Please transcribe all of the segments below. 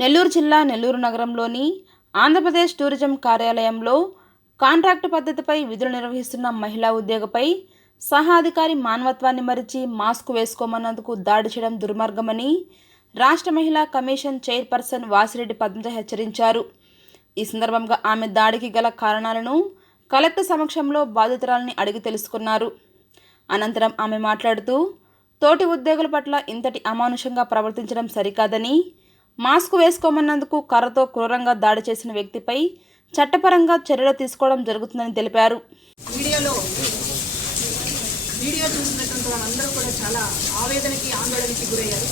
నెల్లూరు జిల్లా నెల్లూరు నగరంలోని ఆంధ్రప్రదేశ్ టూరిజం కార్యాలయంలో కాంట్రాక్టు పద్ధతిపై విధులు నిర్వహిస్తున్న మహిళా ఉద్యోగిపై సహాధికారి మానవత్వాన్ని మరిచి మాస్క్ వేసుకోమన్నందుకు దాడి చేయడం దుర్మార్గమని రాష్ట్ర మహిళా కమిషన్ చైర్పర్సన్ వాసిరెడ్డి పద్మజ హెచ్చరించారు. ఈ సందర్భంగా ఆమె దాడికి గల కారణాలను కలెక్టర్ సమక్షంలో బాధితురాలని అడిగి తెలుసుకున్నారు. అనంతరం ఆమె మాట్లాడుతూ తోటి ఉద్యోగుల పట్ల ఇంతటి అమానుషంగా ప్రవర్తించడం సరికాదని, మాస్క్ వేసుకోమన్నందుకు కర్రతో క్రూరంగా దాడి చేసిన వ్యక్తిపై చట్టపరంగా చర్యలు తీసుకోవడం జరుగుతుందని తెలిపారు. వీడియో చూసినటువంటి వాళ్ళందరూ కూడా చాలా ఆవేదనకి ఆందోళనకి గురయ్యారు.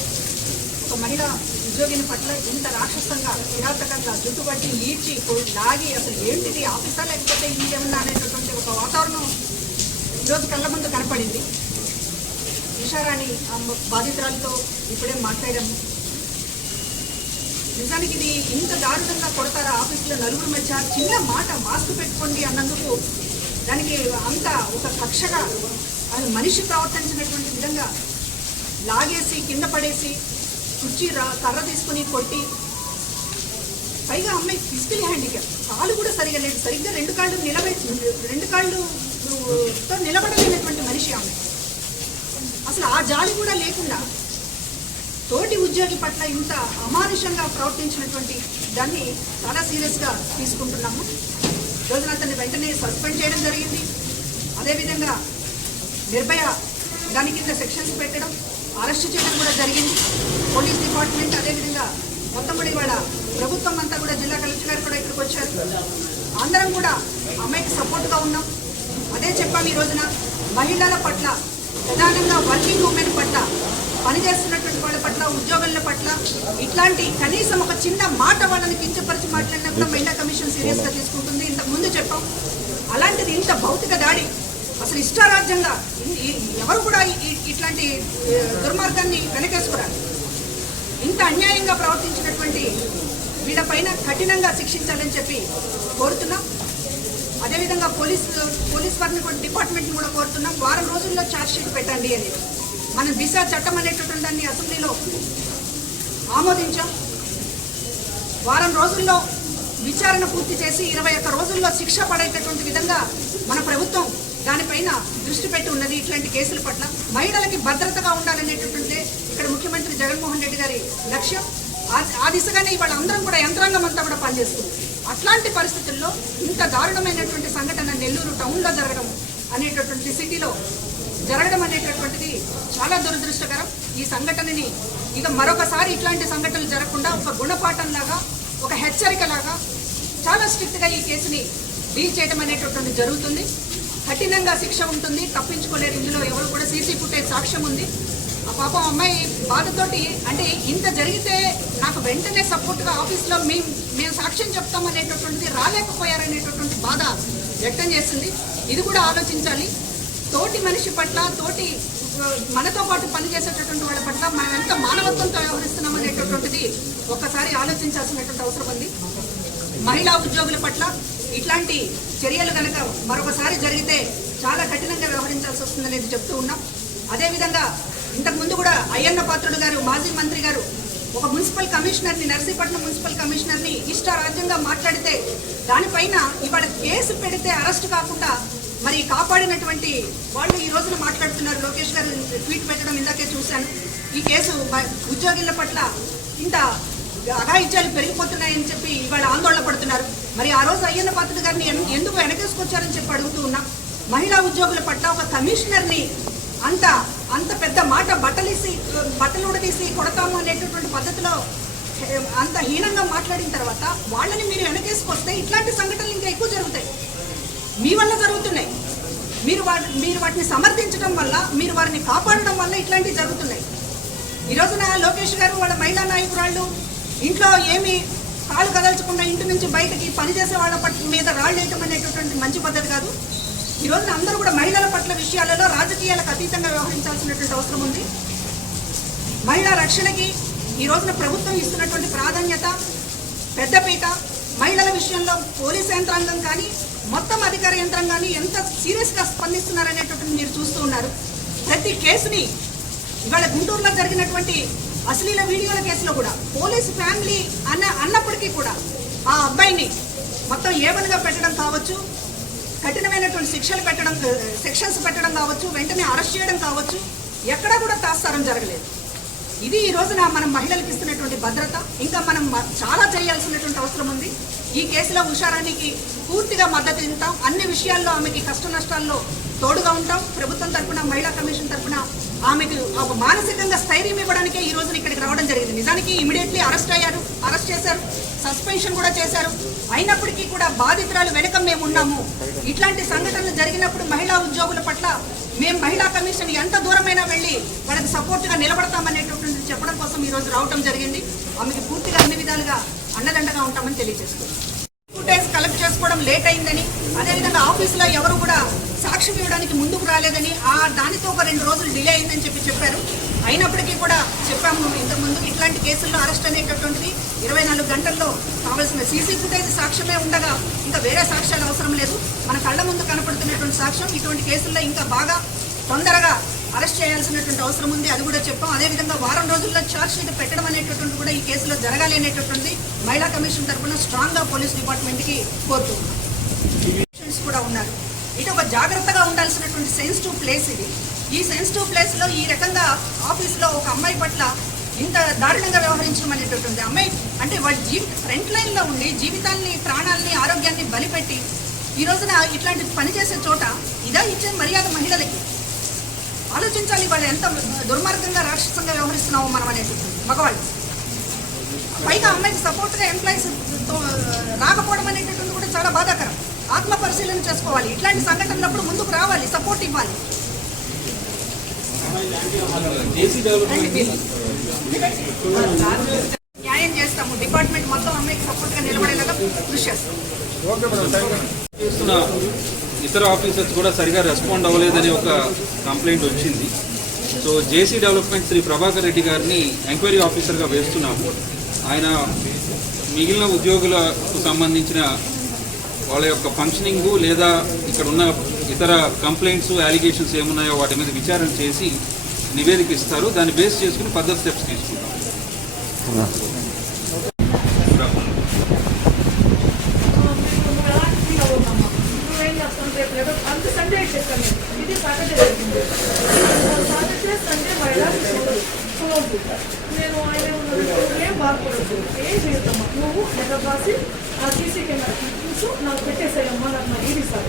ఒక మహిళ ఉద్యోగిని పట్ల ఇంత రాక్షసంగా కిరాతకంగా జుట్టుబట్టి ఈడ్చి లాగి అసలు ఏంటిది ఆఫీసా లేకపోతే ఇంకేమన్నా అనేటటువంటి ఒక వాతావరణం ఈరోజు కళ్ళ ముందు కనపడింది. ఉషారాణి బాధితురాలతో ఇప్పుడే మాట్లాడాము. నిజానికి ఇది ఇంత దారుణంగా కొడతారా ఆఫీసులో నలుగురు మధ్య? చిన్న మాట మాస్క్ పెట్టుకోండి అన్నందుకు దానికి అంత ఒక కక్షగా అది మనిషి ప్రవర్తించినటువంటి విధంగా లాగేసి కింద పడేసి కుర్చీ కర్ర తీసుకుని కొట్టి, పైగా అమ్మాయి ఫిజికల్ హ్యాండిక్యాప్, కాళ్ళు కూడా సరిగా లేదు, సరిగ్గా రెండు కాళ్ళుతో నిలబడలేనటువంటి మనిషి ఆమె. అసలు ఆ జాలి కూడా లేకుండా తోటి ఉద్యోగి పట్ల ఇంత అమానుషంగా ప్రవర్తించినటువంటి దాన్ని చాలా సీరియస్గా తీసుకుంటున్నాము. రోజున అతన్ని వెంటనే సస్పెండ్ చేయడం జరిగింది. అదేవిధంగా నిర్భయ దాని కింద సెక్షన్స్ పెట్టడం, అరెస్ట్ చేయడం కూడా జరిగింది. పోలీస్ డిపార్ట్మెంట్ అదేవిధంగా మొత్తం కూడా ఇవాళ ప్రభుత్వం అంతా కూడా జిల్లా కలెక్టర్ గారు కూడా ఇక్కడికి వచ్చారు. అందరం కూడా అమ్మాయికి సపోర్ట్గా ఉన్నాం. అదే చెప్పాము ఈ రోజున మహిళల పట్ల, ప్రధానంగా వర్కింగ్ ఉమెన్ పట్ల, పనిచేస్తున్నటువంటి వాళ్ళ పట్ల, ఉద్యోగుల పట్ల ఇట్లాంటి కనీసం ఒక చిన్న మాట వాళ్ళని కించపరిచి మాట్లాడినా కూడా మహిళా కమిషన్ సీరియస్గా తీసుకుంటుంది. ఇంతకు ముందు చెప్పాం. అలాంటిది ఇంత భౌతిక దాడి, అసలు ఇష్టారాజ్యంగా ఎవరు కూడా ఇట్లాంటి దుర్మార్గాన్ని వెనకేసుకురారు. ఇంత అన్యాయంగా ప్రవర్తించినటువంటి వీళ్ళపైన కఠినంగా శిక్షించాలని చెప్పి కోరుతున్నాం. అదేవిధంగా పోలీస్ వారిని కూడా, డిపార్ట్మెంట్ని కూడా కోరుతున్నాం. వారం రోజుల్లో ఛార్జ్ షీట్ పెట్టండి అని. మనం దిశ చట్టం అనేటటువంటి దాన్ని అసెంబ్లీలో ఆమోదించాం. వారం రోజుల్లో విచారణ పూర్తి చేసి 21 రోజుల్లో శిక్ష పడేటటువంటి విధంగా మన ప్రభుత్వం దానిపైన దృష్టి పెట్టి ఉన్నది. ఇట్లాంటి కేసుల పట్ల మహిళలకి భద్రతగా ఉండాలనేటటువంటి ఇక్కడ ముఖ్యమంత్రి జగన్మోహన్ రెడ్డి గారి లక్ష్యం. ఆ దిశగానే ఇవాళ అందరం కూడా యంత్రాంగం అంతా కూడా పనిచేస్తుంది. అట్లాంటి పరిస్థితుల్లో ఇంత దారుణమైనటువంటి సంఘటన నెల్లూరు టౌన్లో జరగడం అనేటటువంటి, సిటీలో జరగడం అనేటటువంటిది చాలా దురదృష్టకరం. ఈ సంఘటనని ఇక మరొకసారి ఇట్లాంటి సంఘటనలు జరగకుండా ఒక గుణపాఠంలాగా, ఒక హెచ్చరికలాగా చాలా స్ట్రిక్ట్గా ఈ కేసుని డీల్ చేయడం అనేటటువంటి జరుగుతుంది. కఠినంగా శిక్ష ఉంటుంది, తప్పించుకోలేరు. ఇందులో ఎవరు కూడా సీసీ ఫుటేజ్ సాక్ష్యం ఉంది. ఆ పాపం అమ్మాయి బాధతోటి, అంటే ఇంత జరిగితే నాకు వెంటనే సపోర్ట్గా ఆఫీస్లో మేము సాక్ష్యం చెప్తామనేటటువంటిది రాలేకపోయారనేటటువంటి బాధ వ్యక్తం చేసింది. ఇది కూడా ఆలోచించాలి. తోటి మనిషి పట్ల, తోటి మనతో పాటు పనిచేసేటటువంటి వాళ్ళ పట్ల మనం ఎంత మానవత్వంతో వ్యవహరిస్తున్నాం అనేటటువంటిది ఒక్కసారి ఆలోచించాల్సినటువంటి అవసరం ఉంది. మహిళా ఉద్యోగుల పట్ల ఇట్లాంటి చర్యలు కనుక మరొకసారి జరిగితే చాలా కఠినంగా వ్యవహరించాల్సి వస్తుందనేది చెప్తూ ఉన్నాం. అదేవిధంగా ఇంతకుముందు కూడా అయ్యన్న పాత్రుడు గారు, మాజీ మంత్రి గారు, ఒక మున్సిపల్ కమిషనర్ని, నర్సీపట్నం మున్సిపల్ కమిషనర్ని ఇష్టారాజ్యంగా మాట్లాడితే దానిపైన ఇవాళ కేసు పెడితే అరెస్ట్ కాకుండా మరి కాపాడినటువంటి వాళ్ళు ఈ రోజున మాట్లాడుతున్నారు. లోకేష్ గారు ట్వీట్ పెట్టడం ఇందాకే చూశాను. ఈ కేసు ఉద్యోగుల పట్ల ఇంత అఘాయిత్యాలు పెరిగిపోతున్నాయని చెప్పి ఇవాళ ఆందోళన పడుతున్నారు. మరి ఆ రోజు అయ్యన్న పాత్రుడు గారిని ఎందుకు వెనకేసుకొచ్చారని చెప్పి అడుగుతూ ఉన్నాం. మహిళా ఉద్యోగుల పట్ల ఒక కమిషనర్ని అంత పెద్ద మాట, బట్టలు ఉడదీసి కొడతాము అనేటటువంటి పద్ధతిలో అంత హీనంగా మాట్లాడిన తర్వాత వాళ్ళని మీరు వెనకేసుకొస్తే ఇట్లాంటి సంఘటనలు ఇంకా ఎక్కువ జరుగుతాయి. మీ వల్ల జరుగుతున్నాయి. మీరు వాటిని సమర్థించడం వల్ల, మీరు వారిని కాపాడడం వల్ల ఇట్లాంటివి జరుగుతున్నాయి. ఈ రోజున లోకేష్ గారు వాళ్ళ మహిళా నాయకురాళ్ళు ఇంట్లో ఏమి కాలు కదల్చకుండా ఇంటి నుంచి బయటకి పనిచేసే వాళ్ళ మీద రాళ్ళు వేయటం అనేటటువంటి మంచి పద్ధతి కాదు. ఈ రోజున అందరూ కూడా మహిళల పట్ల విషయాలలో రాజకీయాలకు అతీతంగా వ్యవహరించాల్సినటువంటి అవసరం ఉంది. మహిళా రక్షణకి ఈ రోజున ప్రభుత్వం ఇస్తున్నటువంటి ప్రాధాన్యత, పెద్దపీట, మహిళల విషయంలో పోలీస్ యంత్రాంగం కానీ, మొత్తం అధికార యంత్రాంగాన్ని ఎంత సీరియస్గా స్పందిస్తున్నారనేటటువంటి మీరు చూస్తూ ఉన్నారు. ప్రతి కేసుని ఇవాళ గుంటూరులో జరిగినటువంటి అశ్లీల వీడియోల కేసులో కూడా పోలీసు ఫ్యామిలీ అన్నప్పటికీ కూడా ఆ అబ్బాయిని మొత్తం ఏవన్గా పెట్టడం కావచ్చు, కఠినమైనటువంటి సెక్షన్స్ పెట్టడం కావచ్చు, వెంటనే అరెస్ట్ చేయడం కావచ్చు, ఎక్కడా కూడా తాత్సారం జరగలేదు. ఇది ఈ రోజున మనం మహిళలకు ఇస్తున్నటువంటి భద్రత. ఇంకా మనం చాలా చేయాల్సినటువంటి అవసరం ఉంది. ఈ కేసులో ఉషారాణికి పూర్తిగా మద్దతు ఇస్తాం. అన్ని విషయాల్లో ఆమెకి కష్ట నష్టాల్లో తోడుగా ఉంటాం. ప్రభుత్వం తరఫున, మహిళా కమిషన్ తరఫున ఆమెకు ఒక మానసికంగా స్థైర్యం ఇవ్వడానికే ఈ రోజున ఇక్కడికి రావడం జరిగింది. నిజానికి ఇమీడియట్లీ అరెస్ట్ చేశారు, సస్పెన్షన్ కూడా చేశారు. అయినప్పటికీ కూడా బాధితురాలు వెనుక మేము ఉన్నాము. ఇట్లాంటి సంఘటనలు జరిగినప్పుడు మహిళా ఉద్యోగుల పట్ల మేము మహిళా కమిషన్ ఎంత దూరమైనా వెళ్ళి వాళ్ళకి సపోర్ట్గా నిలబడతామనేటటువంటి చెప్పడం కోసం ఈరోజు రావడం జరిగింది. ఆమెకి పూర్తిగా అన్ని విధాలుగా అండదండగా ఉంటామని తెలియజేస్తున్నాం. ఫుటేజ్ కలెక్ట్ చేసుకోవడం లేట్ అయిందని, అదేవిధంగా ఆఫీసులో ఎవరు కూడా సాక్ష్యం ఇవ్వడానికి ముందుకు రాలేదని, దానితో ఒక 2 రోజులు డిలే అయిందని చెప్పారు. అయినప్పటికీ కూడా చెప్పాము ఇంతకుముందు, ఇట్లాంటి కేసుల్లో అరెస్ట్ అనేటటువంటిది 24 గంటల్లో కావాల్సిన సీసీ ఫుటేజ్ సాక్ష్యమే ఉండగా ఇంకా వేరే సాక్ష్యాలు అవసరం లేదు. మన కళ్ళ ముందు కనపడుతున్నటువంటి సాక్ష్యం. ఇటువంటి కేసుల్లో ఇంకా బాగా తొందరగా అరెస్ట్ చేయాల్సినటువంటి అవసరం ఉంది. అది కూడా చెప్పాం. అదేవిధంగా వారం రోజుల్లో ఛార్జ్ షీట్ పెట్టడం అనేటటువంటి కూడా ఈ కేసులో జరగాలి అనేటటువంటిది మహిళా కమిషన్ తరఫున స్ట్రాంగ్గా పోలీస్ డిపార్ట్మెంట్కి కోరుతున్నాం. కూడా ఉన్నారు. ఇది ఒక జాగ్రత్తగా ఉండాల్సినటువంటి సెన్సిటివ్ ప్లేస్ ఇది. ఈ సెన్సిటివ్ ప్లేస్లో ఈ రకంగా ఆఫీస్లో ఒక అమ్మాయి పట్ల ఇంత దారుణంగా వ్యవహరించడం అనేటటువంటి, అమ్మాయి అంటే వాళ్ళ ఫ్రంట్ లైన్లో ఉండి జీవితాన్ని, ప్రాణాలని, ఆరోగ్యాన్ని బలిపెట్టి ఈ రోజున ఇట్లాంటి పనిచేసే చోట ఇదా ఇచ్చే మర్యాద మహిళలకి? ఆలోచించాలి. వాళ్ళు ఎంత దుర్మార్గంగా, రాక్షసంగా వ్యవహరిస్తున్నామో మనం అనేటటువంటి మగవాళ్ళు. పైగా అమ్మాయికి సపోర్ట్గా ఎంప్లాయీస్ రాకపోవడం అనేటటువంటి కూడా చాలా బాధాకరం. ఆత్మ పరిశీలన చేసుకోవాలి. ఇట్లాంటి సంఘటనలప్పుడు ముందుకు రావాలి, సపోర్ట్ ఇవ్వాలి. న్యాయం చేస్తాము. డిపార్ట్మెంట్ మొత్తం అమ్మాయికి సపోర్ట్గా నిలబడేలాగా కృషి చేస్తాం. ఇతర ఆఫీసర్స్ కూడా సరిగా రెస్పాండ్ అవ్వలేదని ఒక కంప్లైంట్ వచ్చింది. So JC development Shri Prabhakar Reddy గారిని ఎంక్వైరీ ఆఫీసర్గా వేస్తున్నాము. ఆయన మిగిలిన ఉద్యోగులకు సంబంధించిన వాళ్ళ యొక్క ఫంక్షనింగు లేదా ఇక్కడ ఉన్న ఇతర కంప్లైంట్స్, అలిగేషన్స్ ఏమున్నాయో వాటి మీద విచారణ చేసి నివేదిక ఇస్తారు. దాన్ని బేస్ చేసుకుని ఫర్దర్ స్టెప్స్ తీసుకుంటాం. ఇది సాటర్డే జరిగింది. సాటర్డే, సండే మహిళా నేను ఆయన ఏం బాధపడదు, ఏం చేద్దామా, నువ్వు లెటర్ రాసి ఆ సీసీ కెమెరా చూసు నాకు పెట్టేసాయమ్మా, నాకు నా ఇది సార్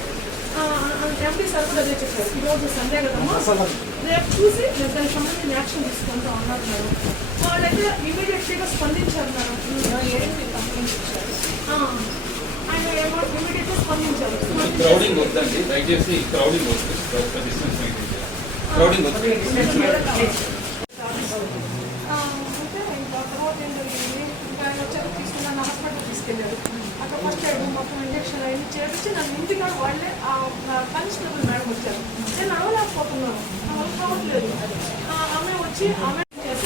ఎంపీ సార్ కూడా అదే చెప్పారు. ఈరోజు సండే కదమ్మా, రేపు చూసి నేను దానికి సంబంధించిన యాక్షన్ తీసుకుంటాం అన్నారు మేడం. వాళ్ళైతే ఇమీడియట్లీగా స్పందించారు మేడం. ఏమి కంప్లైంట్ ఇచ్చారు, ఆయన ఏమో ఇమీడియట్గా స్పందించారు. క్రౌడింగ్ వద్దండి, దయచేసి క్రౌడింగ్ వద్దు, డిస్టెన్స్ మెయింటైన్ చేయాలి. క్రౌడింగ్ వద్దు. అంటే ఇంకా తర్వాత ఏం జరిగింది, ఇంకా ఆయన వచ్చాక తీసుకున్నాను, హాస్పిటల్ తీసుకెళ్ళారు. అక్కడ ఫస్ట్ ఎయిడ్ మొత్తం ఇంజక్షన్ అయ్యి చేపించి నన్ను ఇంటికి వాళ్ళే కానిస్టేబుల్ మేడం వచ్చారు. నేను అవ్వలేకపోతున్నాను, నాకు కావట్లేదు. ఆమె వచ్చి ఆమె చేసి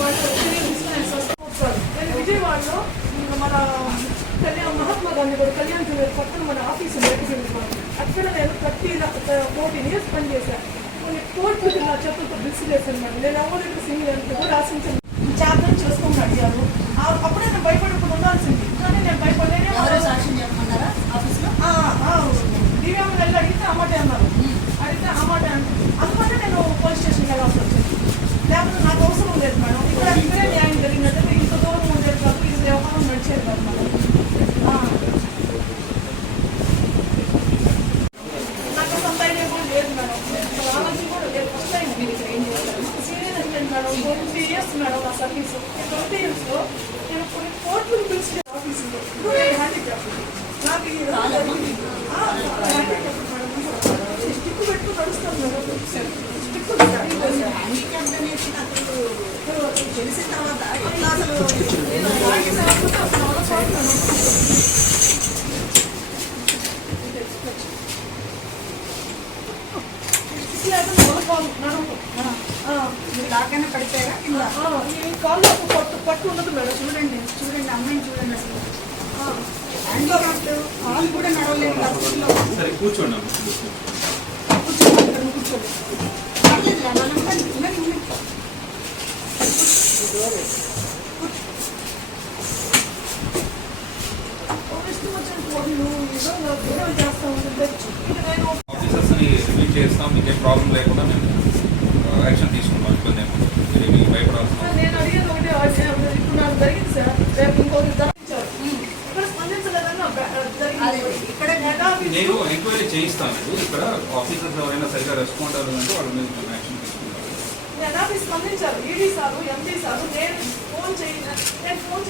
వాళ్ళు తీసుకుని వస్తారు. నేను విజయవాడలో మన మహాత్మా గాంధీ కూడా కళ్యాణ్ జువెల్ పక్కన మన ఆఫీసు బయటకు అక్కడ నేను 14 years పనిచేశాను. కొన్ని కోర్టు నా చేతులతో బిల్స్ చేశాను మేడం. నేను అవ్వలేదు సింగిల్ అంటే కూడా ఆశించాను. చేద్దాం చేసుకోమని అడిగారు. అప్పుడే నేను భయపడకుండా ఉండాల్సింది, కానీ నేను భయపడలేనే. దివ్యాంగ వెళ్ళి అడిగితే అమ్మాటే అన్నారు. అడిగితే అమ్మాటే అంటే అందుకంటే నేను పోలీస్ స్టేషన్కి వెళ్ళాల్సి వచ్చింది. లేకపోతే నాకు అవసరం లేదు మేడం. ఇక్కడే న్యాయం జరిగినట్టు ఇంత దూరం ఉండేది కాదు, ఇది వ్యవహారం నడిచేది కాదు మేడం. నాకు అసలు ధైర్యం కూడా లేదు మేడం. ఆలోచన కూడా లేదు. ఫస్ట్ టైం మీరు ఇక్కడ ఏం చేస్తారు senior assistant madam. 20 years madam నా సర్వీస్. 20 yearsలో నేను కొన్ని కోర్టులు పిలిచిన ఆఫీసులో హ్యాండిక్రాఫ్ట్ నాకు హ్యాండిక్రాఫ్ట్ మేడం. స్టిక్ పెట్టుకుని నడుస్తాను మేడం. స్టిక్ హ్యాండిక్రాఫ్ట్ అనేది నాకు తెలిసిన తర్వాత మీరు లాగానే పడిపోయారా? ఈ కాళ్ళు పట్టు ఉండదు మేడం. చూడండి అమ్మాయిని చూడండి. అసలు హ్యాండిక్రాఫ్ట్ కాళ్ళు కూడా నడవలేదు. సరే కూర్చోండి. కూర్చోండి. ఇష్టం వచ్చిన వాళ్ళు ఏదో గొడవ చేస్తూ ఉంటుంది. ఇంకా నేను ఆఫీసర్స్ని రివ్యూ చేస్తాం, మీకేం ప్రాబ్లం లేకుండా మేము యాక్షన్ తీసుకుంటాం. ఇబ్బంది ఏమి భయపడాల్సిన నేను అడిగేది ఒకటే ఇప్పుడు నాకు జరిగింది సార్, రేపు ఇంకొకటి జరిగించారు ఇక్కడ స్పందించలేదని జరిగింది. ఇక్కడ నేను ఎంక్వైరీ చేయిస్తాను. ఇక్కడ ఆఫీసర్స్ ఎవరైనా సరిగా రెస్పాండ్ అవ్వాలంటే వాళ్ళ మీద మేము యాక్షన్ తీసుకుంటాం. ఎన్ఆర్పీ స్పందించారు, ఈడీ సారు ఎంపీ సారు. నేను ఫోన్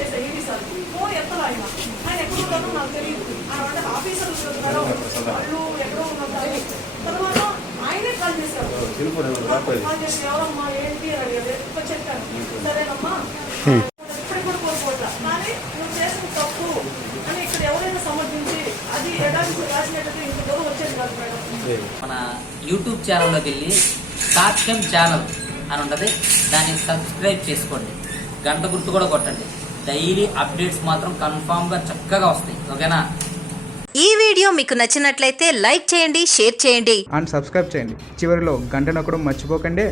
చేశాను ఈడీ సార్, ఫోన్ ఎత్తలు ఆయన ఎక్కడ ఉన్నారో నాకు తెలియదు. అంటే ఆఫీసర్లు వాళ్ళు ఎక్కడో ఉన్నారు. తర్వాత ఆయనే కాల్ చేశారు, కాల్ చేసి ఎవరమ్మా ఏంటి అని అడిగారు. ఇప్పుడు చెప్పాను, సరేనమ్మా ఇప్పటికి కూడా కోరుకోవట్లా, కానీ నువ్వు చేసిన తప్పు అని ఇక్కడ ఎవరైనా సమర్థించి అది ఎడాకి రాసినట్టు ఇంత దూరం వచ్చేది కాదు మేడం. మన యూట్యూబ్ ఛానల్లోకి వెళ్ళి సాక్ష్యం ఛానల్ అని ఉంటుంది, దాన్ని సబ్స్క్రైబ్ చేసుకోండి, గంట గుర్తు కూడా కొట్టండి. డైలీ అప్డేట్స్ మాత్రం కన్ఫామ్గా చక్కగా వస్తాయి. ఓకేనా? ఈ వీడియో మీకు నచ్చినట్లయితే లైక్ చేయండి, షేర్ చేయండి అండ్ సబ్స్క్రైబ్ చేయండి. చివరిలో గంట నొక్కడం మర్చిపోకండి.